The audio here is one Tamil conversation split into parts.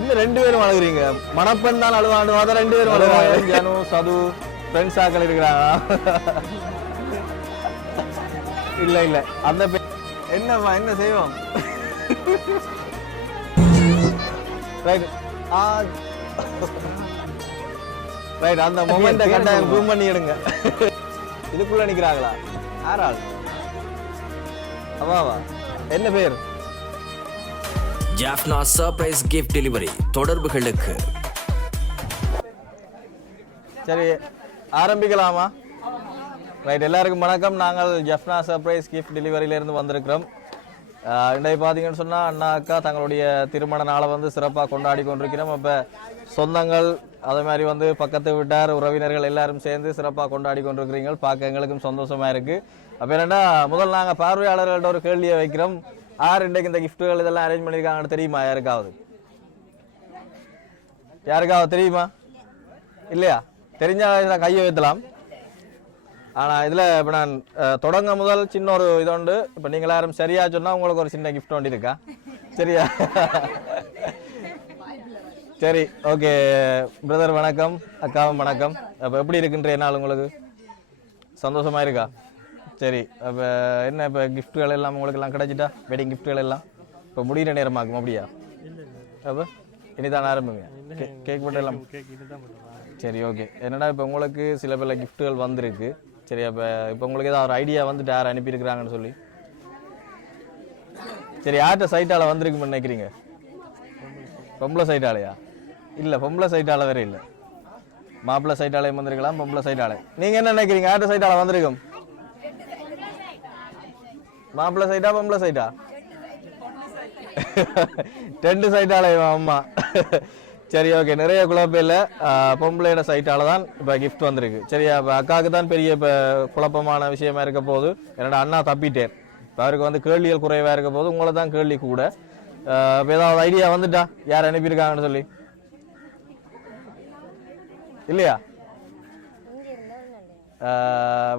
என்ன ரெண்டு பேரும் அழுகுறீங்க? மணப்பெண் தான் அழுவாண்டு பார்த்தா ரெண்டு பேரும் அழுவாங்க. ஜனு சது ஃப்ரெண்ட்ஸ் ஆக்கள் இருக்கிறாங்க. இல்ல இல்ல அந்த என்னம்மா என்ன செய்வோம்? ரைட் ரைட் அந்த மொமெண்ட்டை கட்டாயம் ஜூம் பண்ணி எடுங்க. இதுக்குள்ள நிக்கிறாங்களா? யாரால்? அவாவா என்ன பேர்? ஜாஃப்னா சர்ப்ரைஸ் கிஃப்ட் டெலிவரி தொடர்புகளுக்கு. சரி ஆரம்பிக்கலாமா? ரைட், எல்லாருக்கும் வணக்கம். நாங்கள் ஜாஃப்னா சர்ப்ரைஸ் கிஃப்ட் டெலிவரியிலேருந்து வந்திருக்கிறோம். இன்றைக்கு பார்த்தீங்கன்னு சொன்னால் அண்ணா அக்கா தங்களுடைய திருமண நாளை வந்து சிறப்பாக கொண்டாடி கொண்டிருக்கிறோம். அப்போ சொந்தங்கள் அதே மாதிரி வந்து பக்கத்து வீட்டார் உறவினர்கள் எல்லாரும் சேர்ந்து சிறப்பாக கொண்டாடி கொண்டிருக்கிறீங்க. பார்க்க எங்களுக்கும் சந்தோஷமாக இருக்குது. அப்போ என்னென்னா முதல் நாங்கள் பார்வையாளர்கள்ட்ட ஒரு கேள்வியை வைக்கிறோம். யார் இன்றைக்கு இந்த கிஃப்ட்டுகள் இதெல்லாம் அரேஞ்ச் பண்ணியிருக்காங்கன்னு தெரியுமா? யாருக்காவது தெரியுமா? இல்லையா? தெரிஞ்சால் கையை வைத்தலாம். ஆனால் இதில் இப்போ நான் தொடங்க முதல் சின்ன ஒரு இது உண்டு. இப்போ நீங்கள் யாரும் சரியா சொன்னால் உங்களுக்கு ஒரு சின்ன கிஃப்ட் ஒன்று இருக்கா? சரியா? சரி, ஓகே பிரதர் வணக்கம், அக்காவும் வணக்கம். அப்போ எப்படி இருக்குன்ற நாள் உங்களுக்கு சந்தோஷமாக இருக்கா? சரி, அப்போ என்ன இப்போ கிஃப்ட்டுகள் எல்லாம் உங்களுக்கு எல்லாம் கிடைச்சிட்டா? வெட்டிங் கிஃப்ட்டுகள் எல்லாம் இப்போ முடிகிற நேரமாக்கும் அப்படியா? அப்போ இனிதான் ஆரம்பிங்க. கேக் மட்டும் எல்லாம் சரி, ஓகே. என்னடா இப்போ உங்களுக்கு சில பல கிஃப்ட்டுகள் வந்திருக்கு. சரி, இப்போ உங்களுக்கு ஏதாவது ஒரு ஐடியா வந்துட்டு யார் அனுப்பியிருக்கிறாங்கன்னு சொல்லி? சரி, யார்கிட்ட சைட்டால் வந்திருக்குன்னு நினைக்கிறீங்க? பொம்பளை சைட்டாலையா? இல்லை, பொம்பளை சைட்டால வேற இல்லை, மாப்பிள்ளை சைட்டாலையும் வந்திருக்கலாம், பொம்பளை சைட்டாலை. நீங்கள் என்ன நினைக்கிறீங்க? யார்கிட்ட சைட்டால வந்திருக்கும்? மாப்பிள்ளை சைட்டா பொம்பளை சைட்டா? ரெண்டு சைட்டாலையும். அம்மா சரி, ஓகே. நிறைய குழப்பம் இல்லை. பொம்பளையோட சைட்டால தான் இப்போ கிஃப்ட் வந்திருக்கு. சரியா? இப்போ அக்காவுக்கு தான் பெரிய இப்போ குழப்பமான விஷயமா இருக்க போது. என்னோட அண்ணா தப்பிட்டேன். இப்போ அவருக்கு வந்து கேள்விகள் குறைவாக இருக்க போது, உங்களை தான் கேள்வி கூட. இப்போ ஏதாவது ஐடியா வந்துட்டா யார் அனுப்பியிருக்காங்கன்னு சொல்லி? இல்லையா?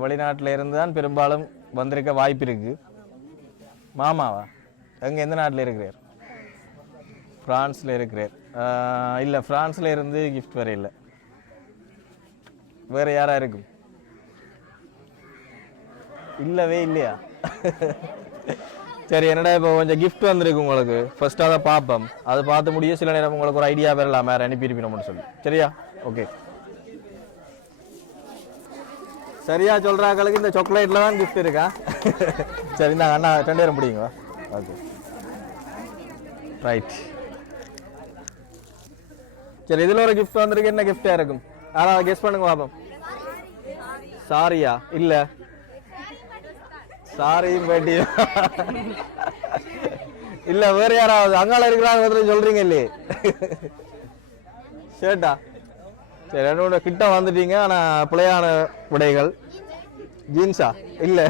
வெளிநாட்டில் இருந்து தான் பெரும்பாலும் வந்திருக்க வாய்ப்பு இருக்கு. மாமாவா? எங்கே, எந்த நாட்டில் இருக்கிறார்? ஃப்ரான்ஸில் இருக்கிறார். இல்லை, ஃப்ரான்ஸில் இருந்து கிஃப்ட் வேறு இல்லை. வேறு யாராக இருக்கும்? இல்லவே இல்லையா? சரி, என்னடா இப்போ கொஞ்சம் கிஃப்ட் வந்திருக்கு உங்களுக்கு. ஃபர்ஸ்ட் அதை பார்ப்போம். அதை பார்த்து முடிய சில நேரம் உங்களுக்கு ஒரு ஐடியா பெறலாம் வேறு அனுப்பியிருப்பீங்கன்னு சொல்லி. சரியா? ஓகே. சரியா சொல்கிறாங்களுக்கு இந்த சாக்லேட்டில் தான் கிஃப்ட் இருக்கா? சரி, இந்தாங்க அண்ணா 2000 முடியுங்க. Okay, right. சரி, இதில் ஒரு கிஃப்ட் வந்திருக்கு. என்ன கிஃப்டாக இருக்கும்? யாராவது கெஸ் பண்ணுங்க பாப்போம். சாரியா? இல்லை, சாரியும் பேட்டியும் இல்லை, வேறு யாராவது அங்கால இருக்கிறாங்க சொல்றீங்க இல்லையே? ஷர்ட்டா? சரி, என்னோட கிட்ட வந்துட்டீங்க. ஆனால் பிள்ளையான உடைகள். ஜீன்ஸா? இல்லை,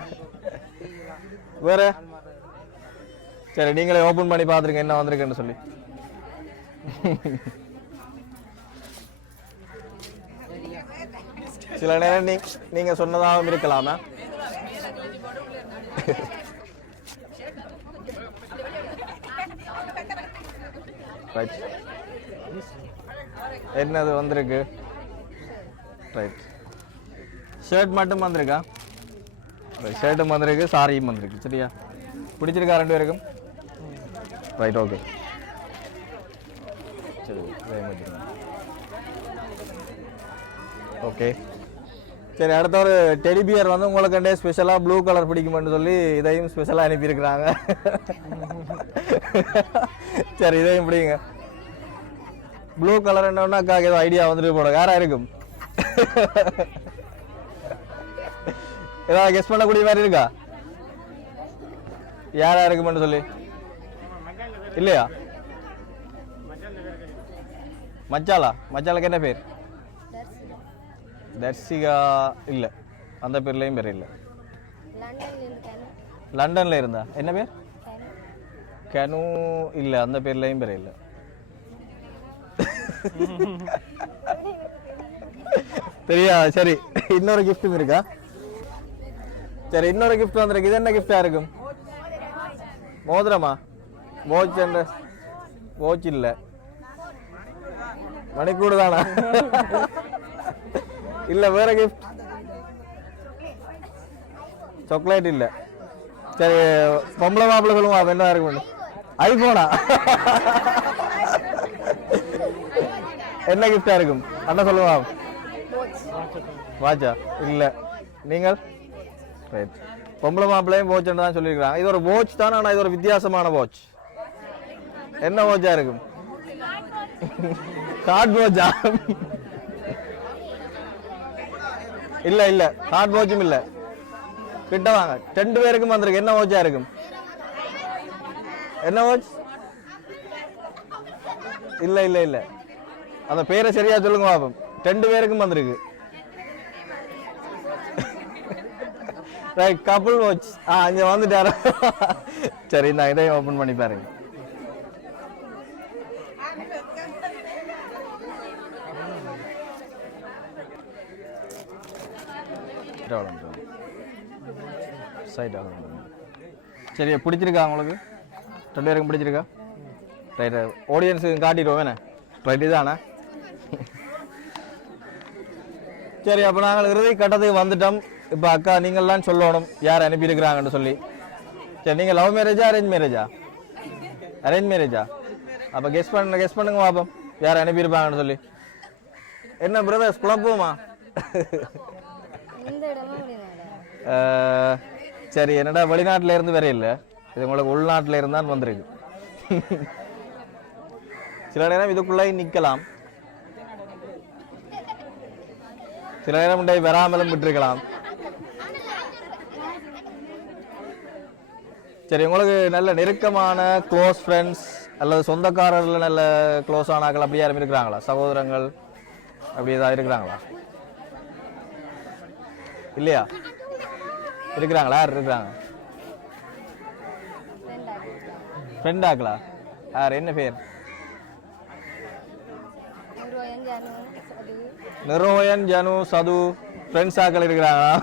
வேற? சரி, நீங்களே ஓப்பன் பண்ணி பார்த்துருங்க என்ன வந்திருக்குன்னு சொல்லி. சில நேரம் நீங்க சொன்னதாகவும் இருக்கலாமா? என்னது வந்திருக்கு? ரைட், ஷர்ட் மட்டும் வந்திருக்கா? ஷர்ட்டும் வந்திருக்கு, சாரியும் வந்திருக்கு. சரியா? பிடிச்சிருக்கா ரெண்டு பேருக்கும்? Right, okay. சரி, ஓகே. சரி, அடுத்த ஒரு டெடி பியர் வந்து உங்களுக்கு ஸ்பெஷலாக ப்ளூ கலர் பிடிக்குமென்னு சொல்லி இதையும் ஸ்பெஷலாக அனுப்பியிருக்கிறாங்க. சரி, இதையும் பிடிங்க. ப்ளூ கலர் என்னன்னா ஏதோ ஐடியா வந்துட்டு போட யாரா இருக்கும்? ஏதாவது கெஸ் பண்ணக்கூடிய மாதிரி இருக்கா? யாரா இருக்குமென்னு சொல்லி? இல்லையா? மச்சாலா? மச்சாலுக்கு என்ன பேர்? தர்சிகா? இல்லை, அந்த பேர்லையும் பேர் இல்லை. லண்டன்ல இருந்தா? என்ன பேர்? கனு? இல்லை, அந்த பேர்லையும் பேர் இல்லை. தெரியா? சரி, இன்னொரு கிஃப்ட்டும் இருக்கா? சரி, இன்னொரு கிஃப்ட் வந்திருக்கு. இது என்ன கிஃப்டா இருக்கும்? மோதிரமா? வாட்ச்? வாட்ச் இல்லை. மணிக்கூடு தானா? இல்ல வேற கிஃப்ட் சாக்லேட் இல்ல. சரி பொம்பளை மாப்பிள்ளை சொல்லுங்க என்ன இருக்கு? ஐபோனா? என்ன கிஃப்டா இருக்கும் அண்ணா சொல்லுவா? வாட்சா? இல்ல நீங்கள் ரைட். பொம்பளை மாப்பிள்ளையும் வாட்ச்ன்னு தான் சொல்லியிருக்காங்க. இது ஒரு வாட்ச் தான், ஆனா இது ஒரு வித்தியாசமான வாட்ச். என்ன வாட்சா இருக்கும்? கார்ட் வாட்சா? இல்ல இல்ல கார்ட் வாட்சும் இல்ல. கிட்ட வாங்க. 2 பேருக்கும் வந்திருக்கு. என்ன வாட்சா இருக்கும்? என்ன வாட்ச்? இல்ல இல்ல இல்ல அந்த பேரை சரியா சொல்லுங்க பாப்போம். 2 பேருக்கும் வந்திருக்கு. Right couple watch. இங்க வந்துட்டாரு. சரி நான் இதையும் ஓபன் பண்ணி பாருங்க. சரி பிடிச்சிருக்கா உங்களுக்கு? 2 பேருக்கும் பிடிச்சிருக்கா? ரைட் ஆடியன்ஸுக்கு காட்டிடுவோம் என்ன? ரைட் இதானே? சரி அப்போ நாங்கள் இறுதி கட்டத்துக்கு வந்துட்டோம். இப்போ அக்கா நீங்கள்லாம் சொல்லணும் யார் அனுப்பியிருக்கிறாங்கன்னு சொல்லி. சரி நீங்கள் லவ் மேரேஜா அரேஞ்ச் மேரேஜா? அரேஞ்ச் மேரேஜா? அப்போ கெஸ் பண்ணுங்க பாப்போம் யார் அனுப்பியிருப்பாங்கன்னு சொல்லி. என்ன பிரதர்ஸ் குழப்பமா? சரி என்னடா வெளிநாட்டில இருந்து வேற இல்லை, இது உங்களுக்கு உள்நாட்டில இருந்தான் வந்திருக்கு. சில நேரம் இதுக்குள்ளே நிற்கலாம், சில நேரம் வராமலும் விட்டுருக்கலாம். சரி உங்களுக்கு நல்ல நெருக்கமான க்ளோஸ் ஃப்ரெண்ட்ஸ் அல்லது சொந்தக்காரர்கள் நல்ல க்ளோஸ் ஆனாக்கள் அப்படி யாரும் இருக்கிறாங்களா? சகோதரங்கள் அப்படி ஏதாவது இருக்கிறாங்களா? இல்லையா? இருக்கிறாங்களா? யார் இருக்கிறாங்க? ஃப்ரெண்டாக்களா? யார்? என்ன பேர்? நிரோயன் ஜனு சது ஃப்ரெண்ட்ஸ் ஆக்கள் இருக்கிறாங்களா?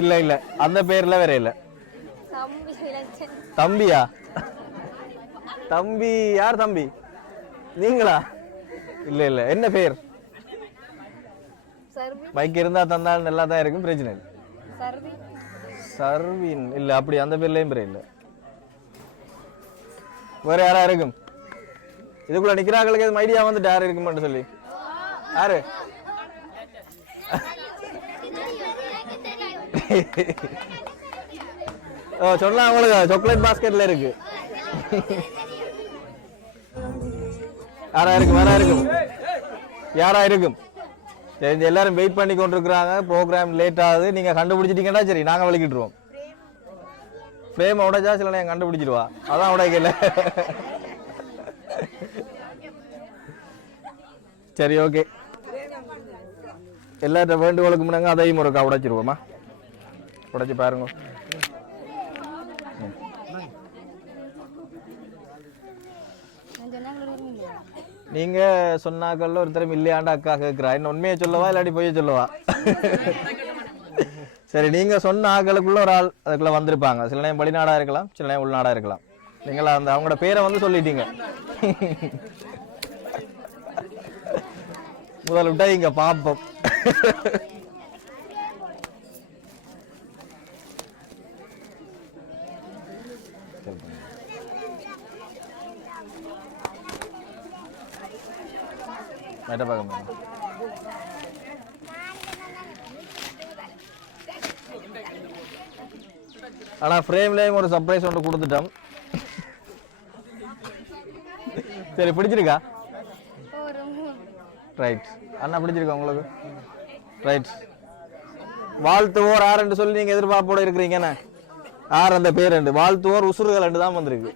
இல்ல இல்ல அந்த பேர்ல வேற இல்ல. தம்பியா? தம்பி யார் தம்பி? நீங்களா? இல்ல இல்ல என்ன பேர்? பைக் இருந்தா தந்தால் நல்லா தான் இருக்கும், பிரச்சனை இல்லை. சர்வின் இல்ல அப்படி அந்த பேர்லயும் பேர் இல்ல. வேற யாரா இருக்கும்? இதுக்குள்ள நிக்கிறாங்களுக்கு எதுவும் ஐடியா வந்துட்டு யாரு இருக்குமான்னு சொல்லி. யாரு? சொல்லலாம் உங்களுக்கு சாக்லேட் பாஸ்கெட்ல இருக்கு. யாரா இருக்கும்? யாரா இருக்கும்? யாரா இருக்கும்? சரி எல்லாரும் வெயிட் பண்ணி கொண்டிருக்கிறாங்க. ப்ரோக்ராம் லேட் ஆகுது. நீங்க கண்டுபிடிச்சிட்டீங்கன்னா சரி நாங்க வலிக்கிட்டுருவோம். ஃப்ரேம் உடைச்சா சில நேரம் கண்டுபிடிச்சிடுவா, அதான் உடைக்கல. சரி ஓகே, எல்லாத்த வேண்டுகோளுக்கு முன்னாங்க அதையும் ஒருக்கா உடைச்சிருவோமா? உடைச்சு பாருங்க. நீங்க சொன்னாக்கள்ல ஒருத்தரும் இல்லையாண்டா அக்கா கேட்கிறா. என்ன உண்மையை சொல்லவா இல்லாட்டி பொய்ய சொல்லவா? சரி நீங்க சொன்ன ஆக்களுக்குள்ள ஒரு ஆள் அதுக்குள்ள வந்திருப்பாங்க. சில நேரம் வெளிநாடா இருக்கலாம், சில நேரம் உள்நாடா இருக்கலாம். நீங்களா அந்த அவங்களோட பேரை வந்து சொல்லிட்டீங்க. முதல் விட்டா இங்க பாப்போம். ஆனா ஃப்ரேம்லயும் ஒரு சர்ப்ரைஸ் ஒன்று கொடுத்துட்டோம். சரி பிடிச்சிருக்கா? ரைட் அண்ணா பிடிச்சிருக்கா உங்களுக்கு? ரைட் வாழ்த்துவோர் ஆறு சொல்லி நீங்க எதிர்பார்ப்போட இருக்கிறீங்க. ஆறு அந்த பேர் ரெண்டு வாழ்த்துவோர் உசுறுகள் ரெண்டு தான் வந்திருக்கு.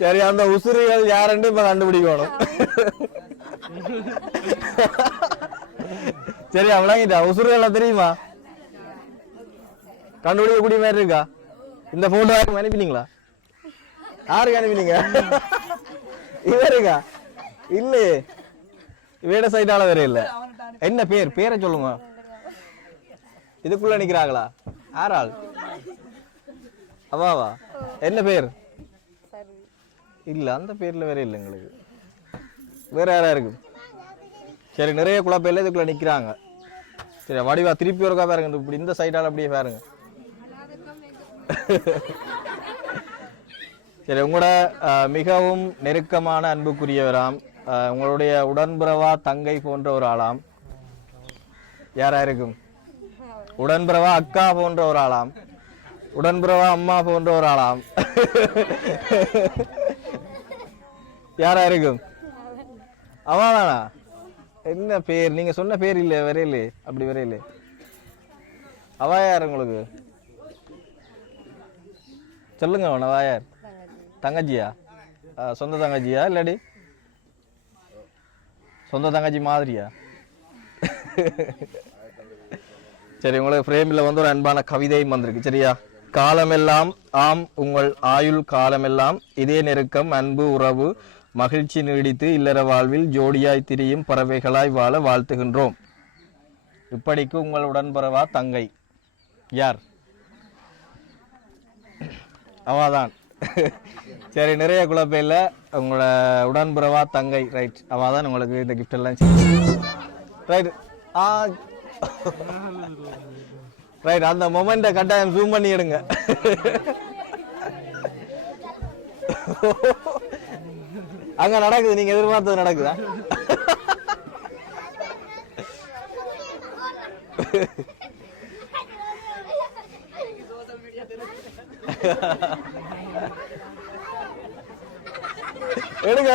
சரி அந்த உசுறுகள் யாருன்னு இப்ப கண்டுபிடிக்கணும். சரி அவளாங்கிட்டா உசுறுகள் தெரியுமா? கண்டுபிடிக்கக்கூடிய மாதிரி இருக்கா? இந்த போட்டோ யாருக்கும் அனுப்பினீங்களா? யாருக்கு அனுப்பினீங்க? இவருக்கா? இல்லையே, வேட சைட்டால வேற இல்ல. என்ன பேர்? பேரை சொல்லுங்க. இதுக்குள்ள நிக்கிறாங்களா? யாரால்? அவாவா? என்ன பேர்? இல்லை அந்த பேரில் வேற இல்லை எங்களுக்கு. வேறு யாராக இருக்கும்? சரி, நிறைய குழப்பம் இதுக்குள்ளே நிற்கிறாங்க. சரி, வடிவா திருப்பி ஒருக்கா பாருங்க, இப்படி இந்த சைடால் அப்படியே பாருங்க. சரி, உங்களோட மிகவும் நெருக்கமான அன்புக்குரியவராம், உங்களுடைய உடன்பிறவா தங்கை போன்ற ஒரு ஆளாம். யாரா இருக்கும்? உடன்பிறவா அக்கா போன்ற ஒரு ஆளாம், உடன்பிறவா அம்மா போன்ற ஒரு ஆளாம். யாரா இருக்கும்? அவதானா? என்ன பேர்? நீங்க சொன்ன பேர் இல்ல, வரையிலே அப்படி வரையிலே. அவ யார் உங்களுக்கு? சொல்லுங்க. அவ யார்? தங்கச்சியா? சொந்த தங்கச்சியா இல்லாடி சொந்த தங்கச்சி மாதிரியா? சரி, உங்களுக்கு ஃப்ரேமில் வந்து ஒரு அன்பான கவிதையும் வந்திருக்கு. சரியா? காலமெல்லாம் ஆம் உங்கள் ஆயுள் காலமெல்லாம் இதே நெருக்கம் அன்பு உறவு மகிழ்ச்சி நீடித்து இல்லற வாழ்வில் ஜோடியாய் திரியும் பறவைகளாய் வாழ வாழ்த்துகின்றோம். இப்படிக்கு உங்கள் உடன்பிறவா தங்கை. யார்? அவாதான். சரி, நிறைய குழப்பம் இல்லை. உங்களோட உடன்பிறவா தங்கை. ரைட், அவாதான் உங்களுக்கு இந்த கிஃப்ட் எல்லாம். ரைட். ரைட், அந்த மொமெண்ட்டை கட்டாயம் ஜூம் பண்ணி எடுங்க. அங்க நடக்குது, நீங்க எதிர்பார்த்தது நடக்குதா? எடுங்க,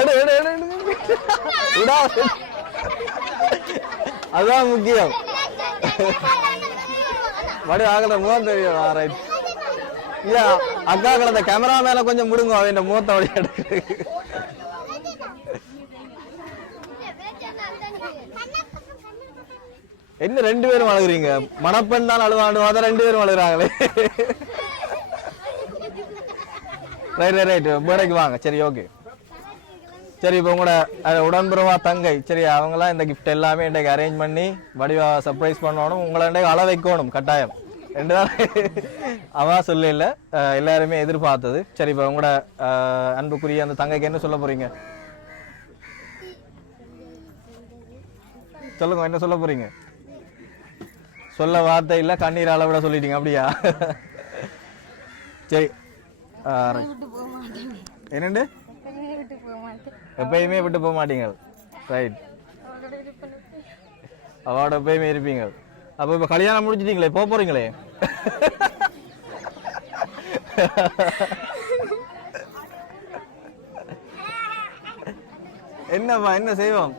அதுதான் முக்கியம். மடி ஆகல முகம் தெரியும். ரைட். இல்ல அக்கா அந்த கேமரா மேல கொஞ்சம் முடுங்க, அவன் முகத்தை வழி எடுக்கு. என்ன 2 பேரும் அழுகுறீங்க? மணப்பெண் தான் அழுவாண்டு, அதான் 2 பேரும் அழுகுறாங்களே. ரைட் ரைட், பேடைக்கு வாங்க. சரி, ஓகே. சரி, இப்போ உங்களோட உடன்பிறவா தங்கை, சரி, அவங்களாம் இந்த கிஃப்ட் எல்லாமே இன்றைக்கு அரேஞ்ச் பண்ணி வடிவா சர்ப்ரைஸ் பண்ணணும். உங்களை இன்றைக்கு அள வைக்கணும் கட்டாயம். 2 தான் அவா சொல்ல இல்லை, எல்லாருமே எதிர்பார்த்தது. சரி, இப்போ உங்களோட அன்புக்குரிய அந்த தங்கைக்கு என்ன சொல்ல போறீங்க? சொல்லுங்க, என்ன சொல்ல போறீங்க? சொல்ல வார்த்தை இல்லை, கண்ணீர் அளவிட சொல்லிட்டீங்க. அப்படியா? சரி. என்னண்டு? எப்பயுமே விட்டு போக மாட்டீங்க. ரைட், அவளோட எப்பயுமே இருப்பீங்க. அப்போ இப்போ கல்யாணம் முடிச்சிட்டீங்களே, போக போறீங்களே? என்னப்பா, என்ன செய்வோம்?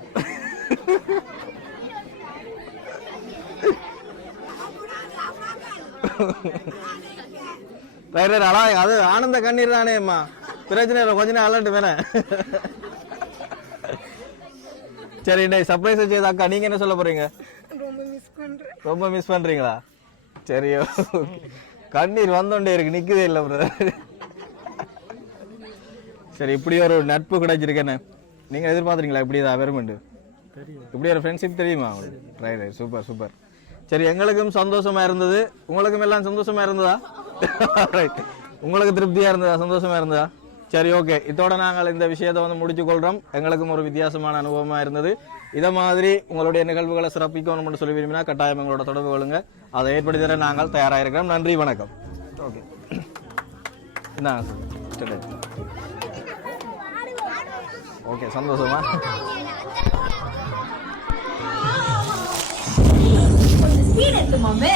அது ஆனந்த கண்ணீர் தானே அம்மா, பிரச்சனை இல்லை, கொஞ்ச நேரம் அலட்டு வேணே. சரி, இன்னைக்கு சர்ப்ரைஸ் செய்த அக்கா, நீங்க என்ன சொல்ல போறீங்க? ரொம்ப மிஸ் பண்றீங்களா? சரி, கண்ணீர் வந்தோண்டே இருக்கு, நிக்கதே இல்லை பிரதர். சரி, இப்படி ஒரு நட்பு கிடைச்சிருக்கேன்னு நீங்க எதிர்பார்த்தீங்களா? இப்படிதான் வெறுமெண்டு இப்படி ஒரு ஃப்ரெண்ட்ஷிப் தெரியுமா உங்களுக்கு? Right right, super super. சரி, எங்களுக்கும் சந்தோஷமா இருந்தது, உங்களுக்கும் எல்லாம் சந்தோஷமா இருந்ததா? ரைட், உங்களுக்கு திருப்தியா இருந்ததா, சந்தோஷமா இருந்ததா? சரி, ஓகே. இதோட நாங்கள் இந்த விஷயத்தை வந்து முடிச்சு கொள்றோம். எங்களுக்கும் ஒரு வித்தியாசமான அனுபவமா இருந்தது. இதை மாதிரி உங்களுடைய நிகழ்வுகளை சிறப்பிக்கணும்னு சொல்லி விரும்பினா கட்டாயம் எங்களோட தொடர்பு கொள்ளுங்க. அதை ஏற்படுத்தி தர நாங்கள் தயாராக இருக்கிறோம். நன்றி, வணக்கம். ஓகே, ஓகே, சந்தோஷமா? ஸ்பீட் எடுத்து மாமே.